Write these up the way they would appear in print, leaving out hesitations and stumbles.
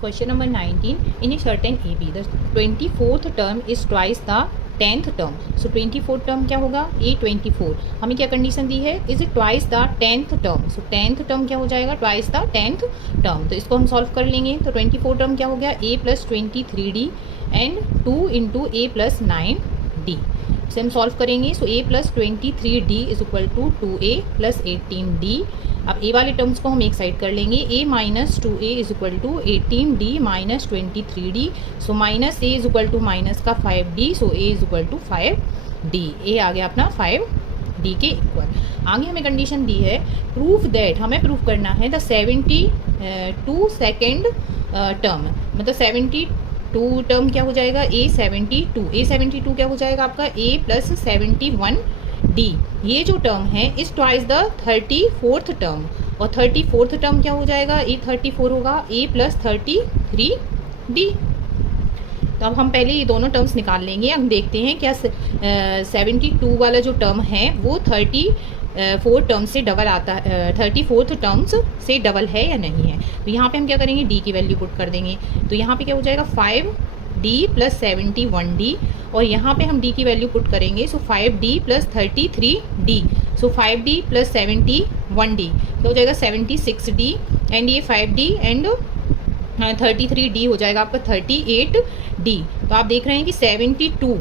Question number 19. In a certain AB, the 24th term is twice the 10th term. So 24th term क्या होगा? A24. हमें क्या condition दी है? Is it twice the 10th term? So 10th term क्या हो जाएगा? Twice the 10th term. तो इसको हम सॉल्व कर लेंगे. तो 24 term क्या हो गया? A plus 23D and 2 into A plus 9D. इसे हम सॉल्व करेंगे. So A plus 23D is equal to 2A plus 18D. अब ए वाले टर्म्स को हम एक साइड कर लेंगे. a minus 2a is equal to 18d minus 23d. So minus a is equal to minus का 5d. So a is equal to 5d. a आ गया अपना 5d के इक्वल. आगे हमें कंडीशन दी है प्रूफ दैट. हमें प्रूफ करना है द 72 सेकेंड टर्म. मतलब 72 टर्म क्या हो जाएगा? a72 क्या हो जाएगा आपका? a plus 71d. ये जो टर्म है इस ट्वाइस द 34th टर्म. और 34th टर्म क्या हो जाएगा? ए 34 होगा a प्लस 33d. तो अब हम पहले ये दोनों टर्म्स निकाल लेंगे. हम देखते हैं क्या 72 वाला जो टर्म है वो 34 टर्म्स से डबल आता है, 34th टर्म्स से डबल है या नहीं है. तो यहाँ पे हम क्या करेंगे? d की वैल्यू पुट कर देंगे. तो यहाँ पे क्या हो जाएगा? 5d plus 71d. और यहाँ पे हम d की वैल्यू पुट करेंगे. सो 5d प्लस 33d. सो 5d प्लस 71d तो हो जाएगा 76d. एंड ये 5d एंड 33d हो जाएगा आपका 38d. तो आप देख रहे हैं कि 72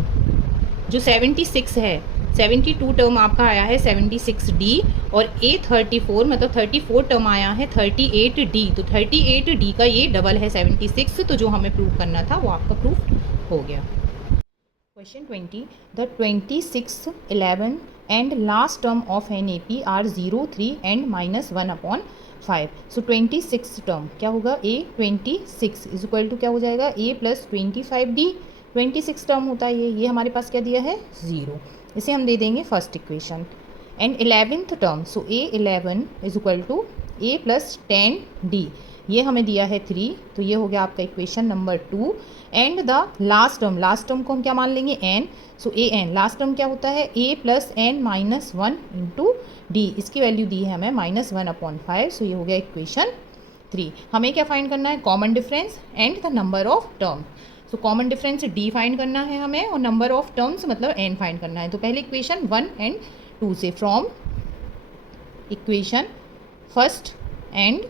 जो 76 है, 72 टर्म आपका आया है 76d. और A34 मतलब 34 टर्म आया है 38d. तो 38d का ये डबल है 76. तो जो हमें प्रूव करना था वो आपका प्रूफ हो गया. Question 20. The 26th, 11 and last term of an AP are 0, 3 and minus 1 upon 5. So 26th term क्या होगा? A26 इज इक्वल टू क्या हो जाएगा? A plus 25D. 26 टर्म होता है ये हमारे पास क्या दिया है? 0. इसे हम दे देंगे first equation. And 11th term. So A11 is equal to A plus 10D. ये हमें दिया है 3. तो ये हो गया आपका equation number 2. And the last term को हम क्या मान लेंगे? n. So an last term क्या होता है? a plus n minus 1 into D. इसकी वैल्यू दी है हमें माइनस 1/5. सो ये हो गया इक्वेशन 3. हमें क्या फाइंड करना है? Common difference and the number of term. So common difference d find करना है हमें और नंबर ऑफ टर्म्स मतलब n फाइंड करना है. तो पहले इक्वेशन 1 एंड 2 से. From equation first and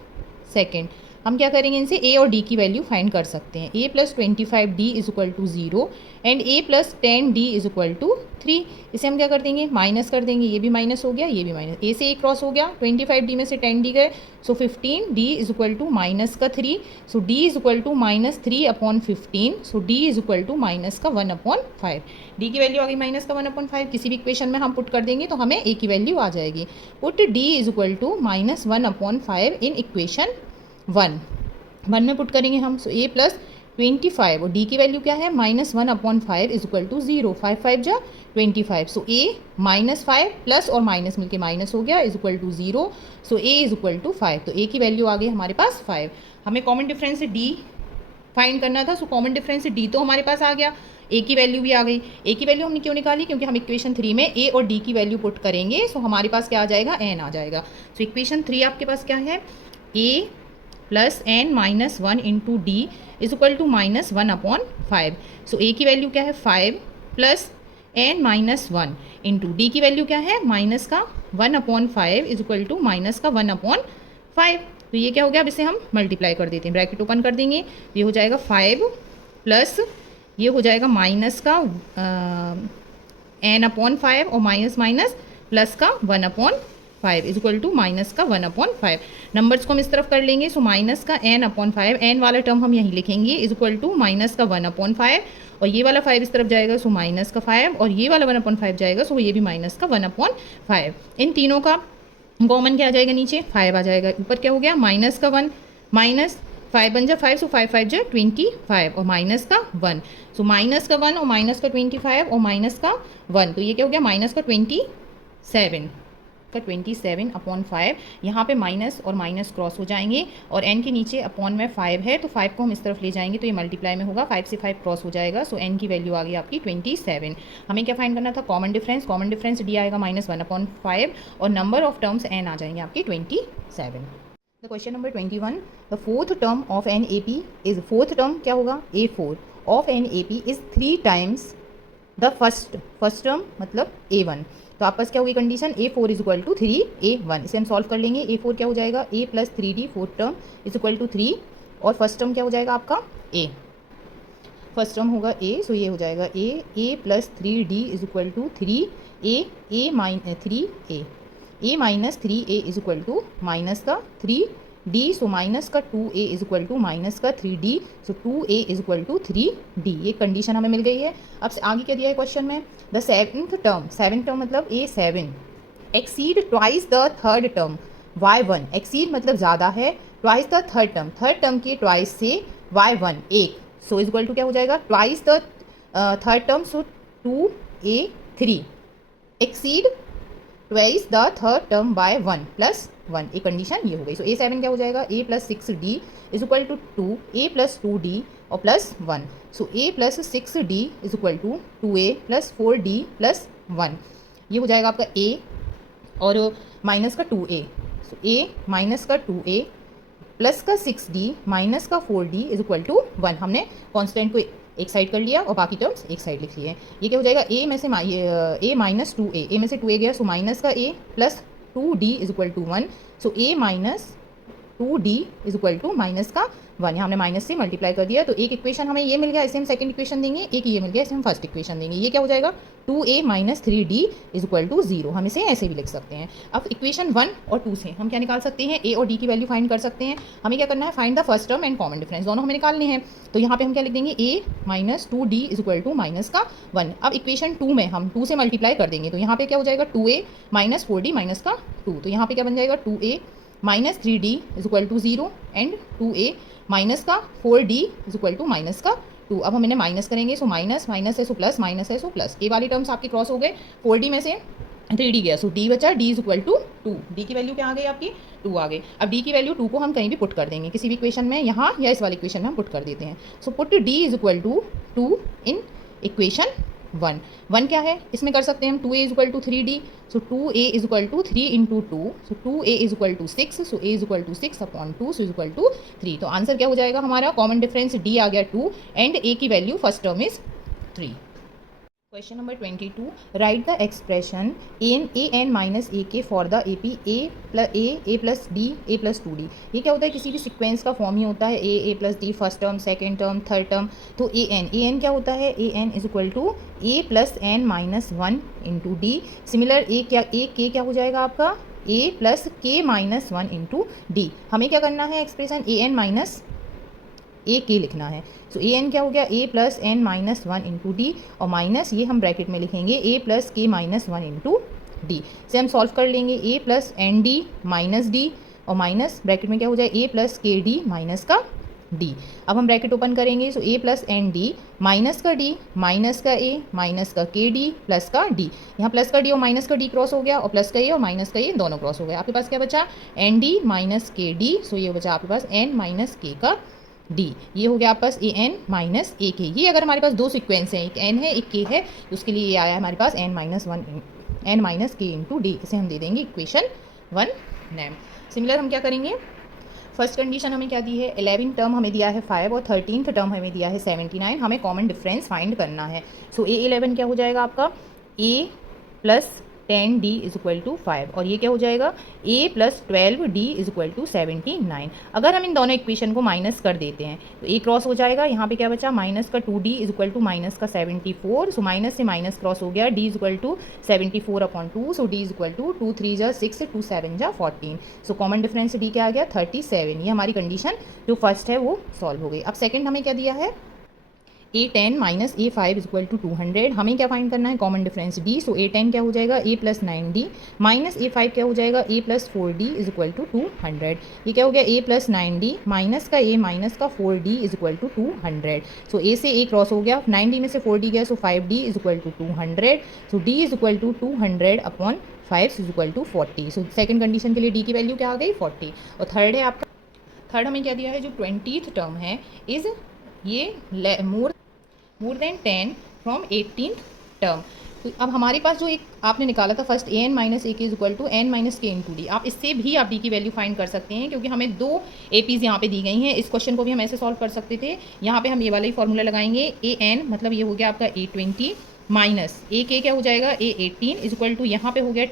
second हम क्या करेंगे? इनसे a और d की वैल्यू फाइंड कर सकते हैं. a plus 25d is equal to 0 and a plus 10d is equal to 3. इसे हम क्या कर देंगे? माइनस कर देंगे. ये भी माइनस हो गया, ये भी माइनस. a से a क्रॉस हो गया, 25d में से 10d गए. So 15d is equal to minus का 3. So d is equal to minus 3/15. So d is equal to minus का 1/5. d की वैल्यू आ गई माइनस का 1/5. किसी भी इक्वेशन में हम पुट कर देंगे तो हमें a की वैल्यू आ जाएगी. Put d is equal to minus 1/5 in equation 1 में पुट करेंगे हम. सो a प्लस 25 और d की वैल्यू क्या है? Minus 1/5 is equal to 0. 5 5 जा 25. सो a माइनस 5 प्लस और माइनस मिलके माइनस हो गया is equal to 0. So a is equal to 5. तो a की वैल्यू आ गई हमारे पास 5. हमें कॉमन डिफरेंस d फाइंड करना था. सो कॉमन डिफरेंस d तो हमारे पास आ गया. a की वैल्यू भी आ गई. a की वैल्यू हमने क्यों निकाली? क्योंकि हम इक्वेशन 3 में a और d की वैल्यू पुट करेंगे. सो हमारे पास क्या आ जाएगा? n आ जाएगा. सो इक्वेशन 3 आपके पास क्या है? a plus n minus 1 into D is equal to minus 1/5. So a की वैल्यू क्या है? 5 plus n minus 1 into D की वैल्यू क्या है? माइनस का 1/5 इज इक्वल टू माइनस का 1/5. तो ये क्या हो गया? अब इसे हम मल्टीप्लाई कर देते हैं. ब्रैकेट ओपन कर देंगे. ये हो जाएगा 5 प्लस ये हो जाएगा माइनस का n/5 और माइनस माइनस प्लस का 1/5 इज इक्वल टू माइनस का 1/5. नंबर्स को हम इस तरफ कर लेंगे. सो माइनस का n/5 n वाला टर्म हम यहीं लिखेंगे इज इक्वल टू माइनस का 1/5 और ये वाला 5 इस तरफ जाएगा. सो माइनस का 5 और ये वाला 1/5 जाएगा. सो ये भी माइनस का 1/5. इन तीनों का कॉमन क्या आ जाएगा? नीचे 5 आ जाएगा. ऊपर क्या हो गया? माइनस का 1 माइनस 5 बन जा 5. सो 5 5 जा 25 और माइनस का 1. सो माइनस का 1 और माइनस का 25 और माइनस का 1. तो ये क्या हो गया? माइनस का 27 का 27/5. यहाँ पे माइनस और माइनस क्रॉस हो जाएंगे और n के नीचे अपॉन में 5 है. तो 5 को हम इस तरफ ले जाएंगे तो ये मल्टीप्लाई में होगा. 5 से 5 क्रॉस हो जाएगा. सो n की वैल्यू आ गई आपकी 27. हमें क्या फाइंड करना था? Common difference. Common difference d आएगा माइनस 1/5 और नंबर ऑफ टर्म्स n आ जाएंगे आपकी 27. The question number 21, the fourth term of N A P is, fourth term क्या होगा, A4 of N A P is 3 times the first term मतलब A1। तो आपके पास क्या होगी condition, A4 is equal to 3A1। इसे हम सॉल्व कर लेंगे। A4 क्या हो जाएगा, A plus 3D fourth term is equal to 3, और फर्स्ट टर्म क्या हो जाएगा आपका A, फर्स्ट टर्म होगा A, सो ये हो जाएगा A plus 3D is equal to 3A minus 3A is equal to minus का 3D, सो माइनस का 2A is equal to minus का 3D, so 2A is equal to 3D। ये condition हमें मिल गई है। अब से आगे क्या दिया है क्वेश्चन में, द सेवन्थ टर्म मतलब A7 exceed twice the third term Y1, exceed मतलब ज़्यादा है, ट्वाइस द थर्ड टर्म के ट्वाइस से Y1 एक, सो इज इक्वल टू क्या हो जाएगा, twice the third term, so 2A3 exceed twice the third term by 1 plus 1, एक कंडीशन ये हो गई। सो A7 क्या हो जाएगा, A plus 6D is equal to 2A plus 2D और plus 1, so A plus 6D is equal to 2A plus 4D plus 1। ये हो जाएगा आपका A और माइनस का 2A, सो A माइनस का 2A प्लस का 6D माइनस का 4D इज इक्वल टू 1। हमने कॉन्स्टेंट को एक साइड कर लिया और बाकी टर्म्स एक साइड लिख लिए। ये क्या हो जाएगा, A में से A माइनस 2A, A में से 2A गया, सो माइनस का A plus 2D is equal to 1, so A minus 2D is equal to minus का 1। यहाँ हमने माइनस से मल्टीप्लाई कर दिया, तो एक इक्वेशन हमें ये मिल गया, इसे हम सेकंड इक्वेशन देंगे, एक ये मिल गया, इसे हम फर्स्ट इक्वेशन देंगे। ये क्या हो जाएगा, 2A minus 3D is equal to 0। हम इसे ऐसे भी लिख सकते हैं। अब इक्वेशन 1 और 2 से हम क्या निकाल सकते हैं, A और D की वैल्यू फाइंड कर सकते हैं। हमें क्या करना है, find the first term and common difference, दोनों हमें निकालने हैं। तो यहाँ पे हम क्या लिख देंगे, A minus 2D is equal to minus का 1। अब इक्वेशन 2 में हम 2 से मल्टीप्लाई कर देंगे, तो यहाँ पे क्या हो जाएगा, 2A माइनस 4D माइनस का 2, तो यहाँ पे क्या बन जाएगा, 2A minus 3D is equal to 0 and 2A minus का 4D is equal to minus का 2। अब हम इन्हें माइनस करेंगे, सो माइनस है सो प्लस, माइनस है सो प्लस, ए वाली टर्म्स आपके क्रॉस हो गए, 4D में से 3D गया, सो D बचा, D is equal to 2। D की वैल्यू क्या आ गई आपकी, 2 आ गई। अब D की वैल्यू 2 को हम कहीं भी पुट कर देंगे, किसी भी इक्वेशन में, यहाँ या इस वाली इक्वेशन में हम पुट कर देते हैं। So put D is equal to 2 in equation 1 क्या है, इसमें कर सकते हैं हम 2A is equal to 3D, so 2A is equal to 3 into 2, so 2A is equal to 6, so A is equal to 6 upon 2, so is equal to 3। तो answer क्या हो जाएगा हमारा, कॉमन डिफरेंस D आ गया 2 एंड A की value first term is 3। Question number 22, write the expression an minus A K for the AP A plus D A plus 2D। ये क्या होता है, किसी भी सीक्वेंस का फॉर्म ही होता है, A plus D first term, second term, third term. तो an क्या होता है, an is equal to A plus n minus 1 into D। Similar A K क्या हो जाएगा आपका, A plus K minus 1 into D। हमें क्या करना है, एक्सप्रेशन an माइनस ए के लिखना है। सो ए एन क्या हो गया, a plus n minus 1 into d, और माइनस ये हम ब्रैकेट में लिखेंगे a plus k minus 1 into d. से हम सॉल्व कर लेंगे, a plus n d minus d, और माइनस ब्रैकेट में क्या हो जाए, a plus k d minus का डी। अब हम ब्रैकेट ओपन करेंगे, so a plus n d minus का डी माइनस का ए माइनस का के डी प्लस का डी। यहाँ प्लस का डी और माइनस का डी क्रॉस हो गया, और प्लस का ए और माइनस का ए दोनों क्रॉस हो गया। आपके पास क्या बचा, एन डी माइनस के डी, सो ये बचा आपके पास एन माइनस के का डी। ये हो गया आपके पास ए एन माइनस ए के। ये अगर हमारे पास दो सीक्वेंस हैं, एक एन है एक के है, तो उसके लिए ये आया है हमारे पास एन माइनस के इंटू डी। इसे हम दे देंगे इक्वेशन 1 नेम। सिमिलर हम क्या करेंगे, फर्स्ट कंडीशन हमें क्या दी है, 11 टर्म हमें दिया है 5 और 13th टर्म हमें दिया है 79। हमें कॉमन डिफरेंस फाइंड करना है। सो A11 क्या हो जाएगा आपका, A plus 10D is equal to 5, और ये क्या हो जाएगा, A plus 12D is equal to 79। अगर हम इन दोनों इक्वेशन को माइनस कर देते हैं तो A क्रॉस हो जाएगा, यहाँ पे क्या बचा, माइनस का 2D is equal to minus का 74, सो माइनस से माइनस क्रॉस हो गया, D is equal to 74 upon 2, so D is equal to 2 3 जा 6 2 7 जा 14। सो कॉमन डिफरेंस D क्या आ गया, 37। ये हमारी कंडीशन जो फर्स्ट है वो सॉल्व हो गई। अब सेकेंड हमें क्या दिया है, A10 minus A5 is equal to 200। हमें क्या फाइंड करना है, कॉमन डिफरेंस D। सो A10 क्या हो जाएगा, A plus 9D minus A5 क्या हो जाएगा, A plus 4D is equal to 200। ये क्या हो गया, A प्लस 9D माइनस का A माइनस का 4D is equal to 200। So A से A क्रॉस हो गया, 9D में से 4D गया, so 5D is equal to 200। So D is equal to 200 upon 5 is equal to 40। So second condition के लिए D की वैल्यू क्या आ गई, 40। और थर्ड है आपका, थर्ड हमें क्या दिया है, जो 20th टर्म है इज ये more than 10 from 18th term. तो अब हमारे पास जो एक आपने निकाला था first A N minus A K is equal to N minus के इंटू डी, आप इससे भी आप डी की वैल्यू फाइंड कर सकते हैं, क्योंकि हमें 2 ए पीज़ यहाँ पे दी गई हैं। इस क्वेश्चन को भी हम ऐसे सॉल्व कर सकते थे। यहाँ पे हम ये वाला ही फॉर्मूला लगाएंगे, ए एन मतलब ये हो गया आपका A20 माइनस ए के क्या हो जाएगा A18 इज इक्वल टू यहाँ पे हो गया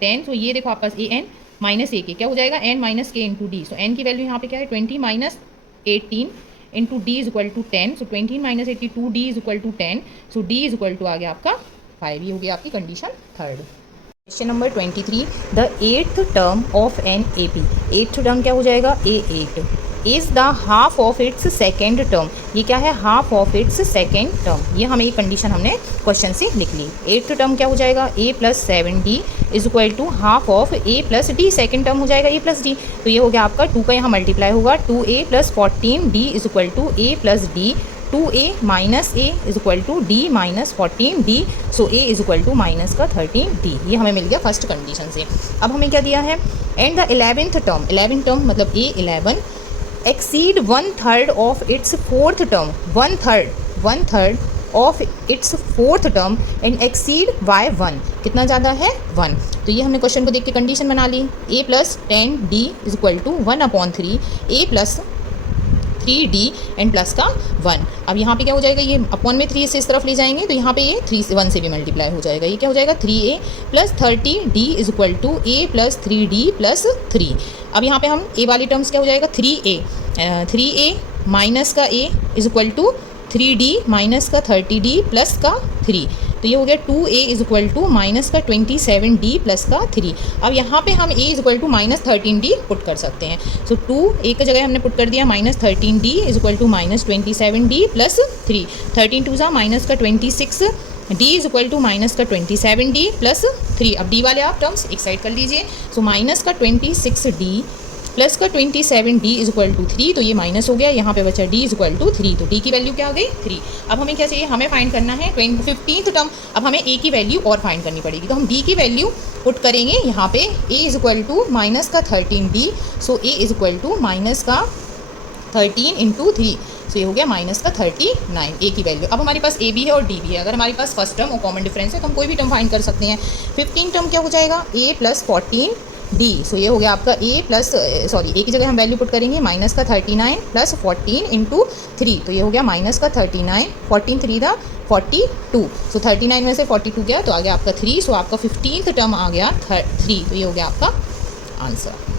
10। तो ये देखो आपके पास ए एन माइनस ए के क्या हो जाएगा एन माइनस के इंटू डी। सो एन की वैल्यू यहाँ पे क्या है 20 minus 18 into D is equal to 10। So 20 minus 82 d is equal to 10। So d is equal to आ गया आपका 5। ये हो गया आपकी condition third. Question number 23, the 8th term of N A P. 8th term क्या हो जाएगा A8 is the half of its second term. ये क्या है half of its second term. ये हमें ये कंडीशन हमने क्वेश्चन से लिख ली। 8th टर्म क्या हो जाएगा A plus 7D is equal to half of A plus D। Second term हो जाएगा A प्लस D। तो ये हो गया आपका 2 का यहाँ मल्टीप्लाई होगा 2A plus 14D is equal to A plus D। 2A minus A is equal to D minus 14D। So A is equal to minus का 13D। ये हमें मिल गया फर्स्ट कंडीशन से। अब हमें क्या दिया है and the 11th term. 11th term मतलब A11 exceed 1/3 of its 4th term. 1/3 of its 4th term and exceed by 1। कितना ज़्यादा है 1। तो ये हमने क्वेश्चन को देख के कंडीशन बना ली। A plus 10D is equal to 1/3 A plus 3D and plus का 1। अब यहाँ पे क्या हो जाएगा ये अपॉन में 3 से इस तरफ ले जाएंगे तो यहाँ पे ये 3 से 1 से भी मल्टीप्लाई हो जाएगा। ये क्या हो जाएगा 3A plus 30D is equal to A plus 3D plus 3। अब यहाँ पे हम A वाली टर्म्स क्या हो जाएगा 3A माइनस का A is equal to 3D minus का 30D प्लस का 3। तो ये हो गया 2A is equal to minus का 27D प्लस का 3। अब यहाँ पे हम A is equal to minus 13D put कर सकते हैं। सो 2 A की जगह हमने पुट कर दिया minus 13D is equal to minus 27D plus 3। 13 टू ज़ा माइनस का 26 D is equal to minus का 27D प्लस 3। अब D वाले आप टर्म्स एक साइड कर लीजिए। सो माइनस का 26D प्लस का 27D इज इक्वल टू 3। तो ये माइनस हो गया, यहाँ पे बचा D इज इक्वल टू 3। तो D की वैल्यू क्या हो गई 3। अब हमें क्या चाहिए हमें फाइंड करना है 15th टर्म। अब हमें A की वैल्यू और फाइंड करनी पड़ेगी। तो हम D की वैल्यू पुट करेंगे यहाँ पे A is equal to minus का 13D। So A is equal to minus का 13 इंटू 3। सो ये हो गया माइनस का 39 A की वैल्यू। अब हमारे पास A भी है और D भी है। अगर हमारे पास फर्स्ट टर्म और कॉमन डिफरेंस है तो हम कोई भी टर्म फाइंड कर सकते हैं। 15 टर्म क्या हो जाएगा A प्लस 14D। सो ये हो गया आपका A की जगह हम वैल्यू पुट करेंगे माइनस का 39 प्लस 14 इंटू 3। तो ये हो गया माइनस का 39 14 3 था 42। सो 39 में से 42 गया तो आ गया आपका 3। सो आपका 15th टर्म आ गया 3। तो ये हो गया आपका आंसर।